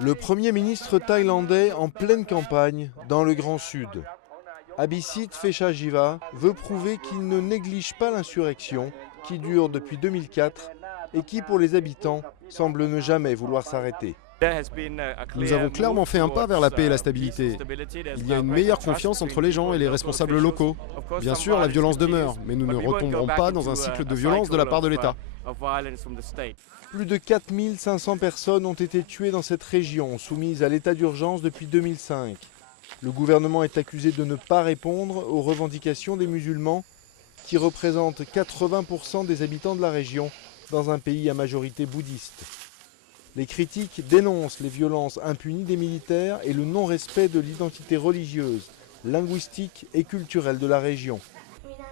Le Premier ministre thaïlandais en pleine campagne dans le Grand Sud. Abhisit Phechajiva veut prouver qu'il ne néglige pas l'insurrection qui dure depuis 2004 et qui, pour les habitants, semble ne jamais vouloir s'arrêter. Nous avons clairement fait un pas vers la paix et la stabilité. Il y a une meilleure confiance entre les gens et les responsables locaux. Bien sûr, la violence demeure, mais nous ne retomberons pas dans un cycle de violence de la part de l'État. Plus de 4500 personnes ont été tuées dans cette région, soumise à l'état d'urgence depuis 2005. Le gouvernement est accusé de ne pas répondre aux revendications des musulmans, qui représentent 80% des habitants de la région, dans un pays à majorité bouddhiste. Les critiques dénoncent les violences impunies des militaires et le non-respect de l'identité religieuse, linguistique et culturelle de la région.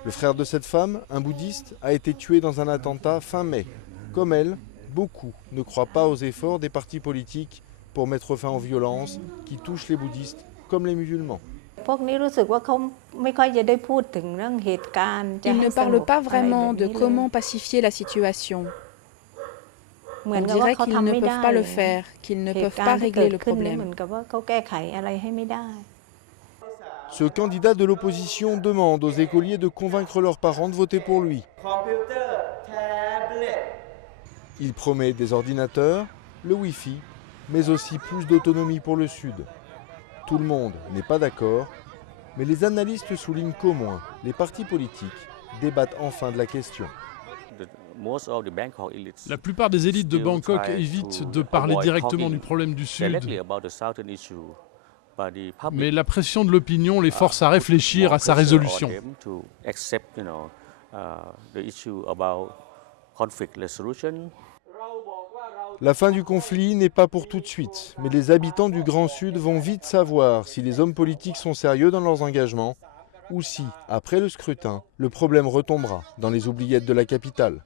Le frère de cette femme, un bouddhiste, a été tué dans un attentat fin mai. Comme elle, beaucoup ne croient pas aux efforts des partis politiques pour mettre fin aux violences qui touchent les bouddhistes comme les musulmans. Ils ne parlent pas vraiment de comment pacifier la situation. On dirait qu'ils ne peuvent pas le faire, qu'ils ne peuvent pas régler le problème. Ce candidat de l'opposition demande aux écoliers de convaincre leurs parents de voter pour lui. Il promet des ordinateurs, le Wi-Fi, mais aussi plus d'autonomie pour le Sud. Tout le monde n'est pas d'accord, mais les analystes soulignent qu'au moins les partis politiques débattent enfin de la question. La plupart des élites de Bangkok évitent de parler directement du problème du Sud, mais la pression de l'opinion les force à réfléchir à sa résolution. La fin du conflit n'est pas pour tout de suite, mais les habitants du Grand Sud vont vite savoir si les hommes politiques sont sérieux dans leurs engagements ou si, après le scrutin, le problème retombera dans les oubliettes de la capitale.